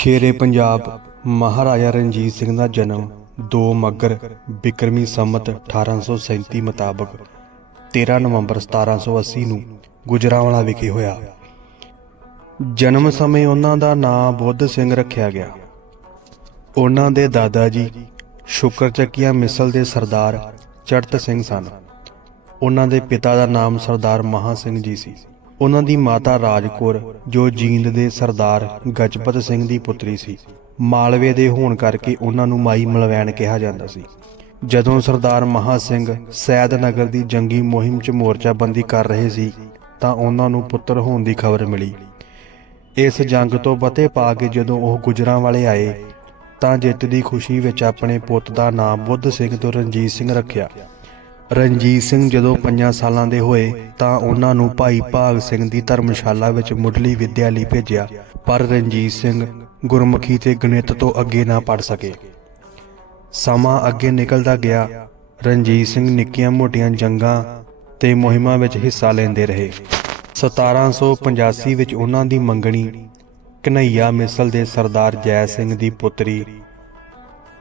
ਸ਼ੇਰੇ ਪੰਜਾਬ ਮਹਾਰਾਜਾ ਰਣਜੀਤ ਸਿੰਘ ਦਾ ਜਨਮ 2 ਮੱਘਰ ਬਿਕਰਮੀ ਸੰਮਤ 1837 ਮੁਤਾਬਕ 13 ਨਵੰਬਰ 1780 ਨੂੰ ਗੁਜਰਾਂਵਾਲਾ ਵਿਖੇ ਹੋਇਆ। ਜਨਮ ਸਮੇਂ ਉਹਨਾਂ ਦਾ ਨਾਂ ਬੁੱਧ ਸਿੰਘ ਰੱਖਿਆ ਗਿਆ। ਉਹਨਾਂ ਦੇ ਦਾਦਾ ਜੀ ਸ਼ੁਕਰ ਚੱਕੀਆਂ ਮਿਸਲ ਦੇ ਸਰਦਾਰ ਚੜਤ ਸਿੰਘ ਸਨ। ਉਹਨਾਂ ਦੇ ਪਿਤਾ ਦਾ ਨਾਮ ਸਰਦਾਰ ਮਹਾ ਸਿੰਘ ਜੀ ਸੀ। ਉਹਨਾਂ ਦੀ ਮਾਤਾ ਰਾਜਕੌਰ, ਜੋ ਜੀਂਦ ਦੇ ਸਰਦਾਰ ਗਜਪਤ ਸਿੰਘ ਦੀ ਪੁੱਤਰੀ ਸੀ, ਮਾਲਵੇ ਦੇ ਹੋਣ ਕਰਕੇ ਉਹਨਾਂ ਨੂੰ ਮਾਈ ਮਲਵੈਣ ਕਿਹਾ ਜਾਂਦਾ ਸੀ। ਜਦੋਂ ਸਰਦਾਰ ਮਹਾ ਸਿੰਘ ਸੈਦ ਨਗਰ ਦੀ ਜੰਗੀ ਮੁਹਿੰਮ 'ਚ ਮੋਰਚਾਬੰਦੀ ਕਰ ਰਹੇ ਸੀ, ਤਾਂ ਉਹਨਾਂ ਨੂੰ ਪੁੱਤਰ ਹੋਣ ਦੀ ਖਬਰ ਮਿਲੀ। ਇਸ ਜੰਗ ਤੋਂ ਬਤੇ ਪਾ ਕੇ ਜਦੋਂ ਉਹ ਗੁਜਰਾਂ ਵਾਲੇ ਆਏ, ਤਾਂ ਜਿੱਤ ਦੀ ਖੁਸ਼ੀ ਵਿੱਚ ਆਪਣੇ ਪੁੱਤ ਦਾ ਨਾਮ ਬੁੱਧ ਸਿੰਘ ਤੋਂ ਰਣਜੀਤ ਸਿੰਘ ਰੱਖਿਆ। ਰਣਜੀਤ ਸਿੰਘ ਜਦੋਂ 5 ਸਾਲਾਂ ਦੇ ਹੋਏ ਤਾਂ ਉਹਨਾਂ ਨੂੰ ਭਾਈ ਭਾਗ ਸਿੰਘ ਦੀ ਧਰਮਸ਼ਾਲਾ ਵਿੱਚ ਮੁੱਢਲੀ ਵਿੱਦਿਆ ਲਈ ਭੇਜਿਆ, ਪਰ ਰਣਜੀਤ ਸਿੰਘ ਗੁਰਮੁਖੀ ਤੇ ਗਣਿਤ ਤੋਂ ਅੱਗੇ ਨਾ ਪੜ ਸਕੇ। ਸਮਾਂ ਅੱਗੇ ਨਿਕਲਦਾ ਗਿਆ, ਰਣਜੀਤ ਸਿੰਘ ਨਿੱਕੀਆਂ ਮੋਟੀਆਂ ਜੰਗਾਂ ਤੇ ਮੁਹਿੰਮਾਂ ਵਿੱਚ ਹਿੱਸਾ ਲੈਂਦੇ ਰਹੇ। 1785 ਵਿੱਚ ਉਹਨਾਂ ਦੀ ਮੰਗਣੀ ਕਨਈਆ ਮਿਸਲ ਦੇ ਸਰਦਾਰ ਜੈ ਸਿੰਘ ਦੀ ਪੁੱਤਰੀ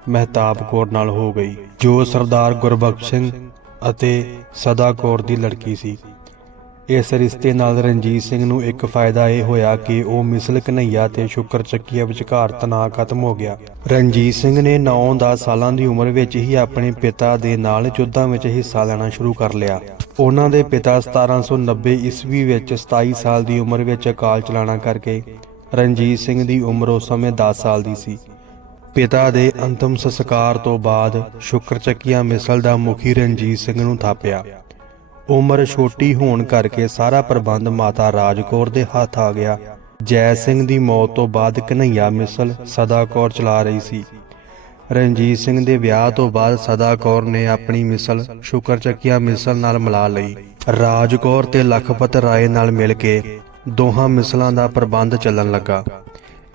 ਮਹਿਤਾਬ ਕੌਰ ਨਾਲ ਹੋ ਗਈ, ਜੋ ਸਰਦਾਰ ਗੁਰਬਖਸ਼ ਸਿੰਘ ਅਤੇ ਸਦਾ ਕੌਰ ਦੀ ਲੜਕੀ ਸੀ। ਇਸ ਰਿਸ਼ਤੇ ਨਾਲ ਰਣਜੀਤ ਸਿੰਘ ਨੂੰ ਇੱਕ ਫਾਇਦਾ ਇਹ ਹੋਇਆ ਕਿ ਉਹ ਮਿਸਲ ਕਨਈਆ ਤੇ ਸ਼ੁਕਰ ਚੱਕੀਆ ਵਿਚਕਾਰ ਤਣਾਅ ਖਤਮ ਹੋ ਗਿਆ। ਰਣਜੀਤ ਸਿੰਘ ਨੇ 9-10 ਸਾਲਾਂ ਦੀ ਉਮਰ ਵਿੱਚ ਹੀ ਆਪਣੇ ਪਿਤਾ ਦੇ ਨਾਲ ਯੁੱਧਾਂ ਵਿੱਚ ਹਿੱਸਾ ਲੈਣਾ ਸ਼ੁਰੂ ਕਰ ਲਿਆ। ਉਹਨਾਂ ਦੇ ਪਿਤਾ 1790 ਈਸਵੀ ਵਿੱਚ 27 ਸਾਲ ਦੀ ਉਮਰ ਵਿੱਚ ਅਕਾਲ ਚਲਾਣਾ ਕਰਕੇ ਰਣਜੀਤ ਸਿੰਘ ਦੀ ਉਮਰ ਉਸ ਸਮੇਂ 10 ਸਾਲ ਦੀ ਸੀ। ਪਿਤਾ ਦੇ ਅੰਤਮ ਸੰਸਕਾਰ ਤੋਂ ਬਾਅਦ ਸ਼ੁਕਰ ਚੱਕੀਆ ਮਿਸਲ ਦਾ ਮੁਖੀ ਰਣਜੀਤ ਸਿੰਘ ਨੂੰ ਥਾਪਿਆ। ਉਮਰ ਛੋਟੀ ਹੋਣ ਕਰਕੇ ਸਾਰਾ ਪ੍ਰਬੰਧ ਮਾਤਾ ਰਾਜਕੌਰ ਦੇ ਹੱਥ ਆ ਗਿਆ। ਜੈ ਸਿੰਘ ਦੀ ਮੌਤ ਤੋਂ ਬਾਅਦ ਕਨਈਆ ਮਿਸਲ ਸਦਾ ਕੌਰ ਚਲਾ ਰਹੀ ਸੀ। ਰਣਜੀਤ ਸਿੰਘ ਦੇ ਵਿਆਹ ਤੋਂ ਬਾਅਦ ਸਦਾ ਕੌਰ ਨੇ ਆਪਣੀ ਮਿਸਲ ਸ਼ੁਕਰ ਚੱਕੀਆ ਮਿਸਲ ਨਾਲ ਮਿਲਾ ਲਈ। ਰਾਜ ਕੌਰ ਤੇ ਲਖਪਤ ਰਾਏ ਨਾਲ ਮਿਲ ਕੇ ਦੋਹਾਂ ਮਿਸਲਾਂ ਦਾ ਪ੍ਰਬੰਧ ਚੱਲਣ ਲੱਗਾ।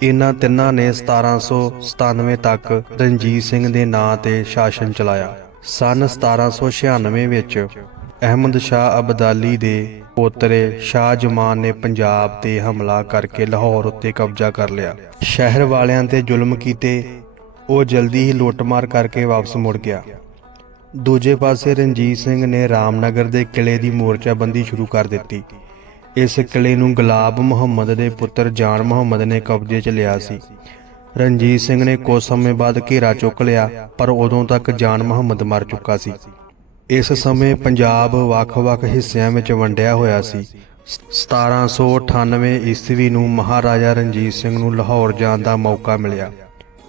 ਇਹਨਾਂ ਤਿੰਨਾਂ ਨੇ 1797 ਤੱਕ ਰਣਜੀਤ ਸਿੰਘ ਦੇ ਨਾਂ ਤੇ ਸ਼ਾਸਨ ਚਲਾਇਆ। ਸਨ 1796 ਵਿੱਚ ਅਹਿਮਦ ਸ਼ਾਹ ਅਬਦਾਲੀ ਦੇ ਪੋਤਰੇ ਸ਼ਾਹ ਜਮਾਨ ਨੇ ਪੰਜਾਬ ਤੇ ਹਮਲਾ ਕਰਕੇ ਲਾਹੌਰ ਉੱਤੇ ਕਬਜ਼ਾ ਕਰ ਲਿਆ। ਸ਼ਹਿਰ ਵਾਲਿਆਂ ਤੇ ਜ਼ੁਲਮ ਕੀਤੇ, ਉਹ ਜਲਦੀ ਹੀ ਲੁੱਟਮਾਰ ਕਰਕੇ ਵਾਪਸ ਮੁੜ ਗਿਆ। ਦੂਜੇ ਪਾਸੇ ਰਣਜੀਤ ਸਿੰਘ ਨੇ ਰਾਮਨਗਰ ਦੇ ਕਿਲੇ ਦੀ ਮੋਰਚਾਬੰਦੀ ਸ਼ੁਰੂ ਕਰ ਦਿੱਤੀ। ਇਸ ਕਿਲੇ ਨੂੰ ਗੁਲਾਬ ਮੁਹੰਮਦ ਦੇ ਪੁੱਤਰ ਜਾਨ ਮੁਹੰਮਦ ਨੇ ਕਬਜ਼ੇ 'ਚ ਲਿਆ ਸੀ। ਰਣਜੀਤ ਸਿੰਘ ਨੇ ਕੁਝ ਸਮੇਂ ਬਾਅਦ ਘੇਰਾ ਚੁੱਕ ਲਿਆ, ਪਰ ਉਦੋਂ ਤੱਕ ਜਾਨ ਮੁਹੰਮਦ ਮਰ ਚੁੱਕਾ ਸੀ। ਇਸ ਸਮੇਂ ਪੰਜਾਬ ਵੱਖ-ਵੱਖ ਹਿੱਸਿਆਂ ਵਿੱਚ ਵੰਡਿਆ ਹੋਇਆ ਸੀ। 1798 ਈਸਵੀ ਨੂੰ ਮਹਾਰਾਜਾ ਰਣਜੀਤ ਸਿੰਘ ਨੂੰ ਲਾਹੌਰ ਜਾਣ ਦਾ ਮੌਕਾ ਮਿਲਿਆ,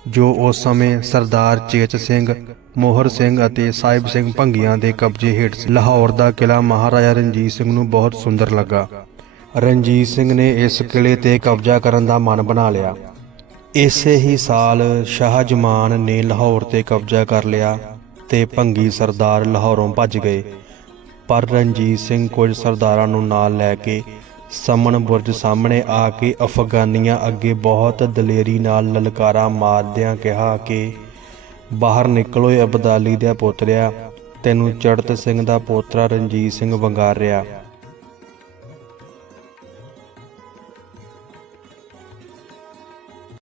ਜੋ ਉਸ ਸਮੇਂ ਸਰਦਾਰ ਚੇਤ ਸਿੰਘ, ਮੋਹਰ ਸਿੰਘ ਅਤੇ ਸਾਹਿਬ ਸਿੰਘ ਭੰਗੀਆਂ ਦੇ ਕਬਜ਼ੇ ਹੇਠ ਸੀ। ਲਾਹੌਰ ਦਾ ਕਿਲਾ ਮਹਾਰਾਜਾ ਰਣਜੀਤ ਸਿੰਘ ਨੂੰ ਬਹੁਤ ਸੁੰਦਰ ਲੱਗਾ। ਰਣਜੀਤ ਸਿੰਘ ਨੇ ਇਸ ਕਿਲੇ ਤੇ ਕਬਜ਼ਾ ਕਰਨ ਦਾ ਮਨ ਬਣਾ ਲਿਆ। ਇਸੇ ਹੀ ਸਾਲ ਸ਼ਾਹ ਜਮਾਨ ਨੇ ਲਾਹੌਰ ਤੇ ਕਬਜ਼ਾ ਕਰ ਲਿਆ ਤੇ ਭੰਗੀ ਸਰਦਾਰ ਲਾਹੌਰੋਂ ਭੱਜ ਗਏ। ਪਰ ਰਣਜੀਤ ਸਿੰਘ ਕੁਝ ਸਰਦਾਰਾਂ ਨੂੰ ਨਾਲ ਲੈ ਕੇ ਸਮਨ ਬੁਰਜ ਸਾਹਮਣੇ ਆ ਕੇ ਅਫਗਾਨੀਆਂ ਅੱਗੇ ਬਹੁਤ ਦਲੇਰੀ ਨਾਲ ਲਲਕਾਰਾ ਮਾਰਦਿਆਂ ਕਿਹਾ ਕਿ, ਬਾਹਰ ਨਿਕਲੋ ਏ ਅਬਦਾਲੀ ਦਾ ਪੋਤਰਿਆ ਤੈਨੂੰ ਚੜਤ ਸਿੰਘ ਦਾ ਪੋਤਰਾ ਰਣਜੀਤ ਸਿੰਘ ਵੰਗਾਰ ਰਿਹਾ।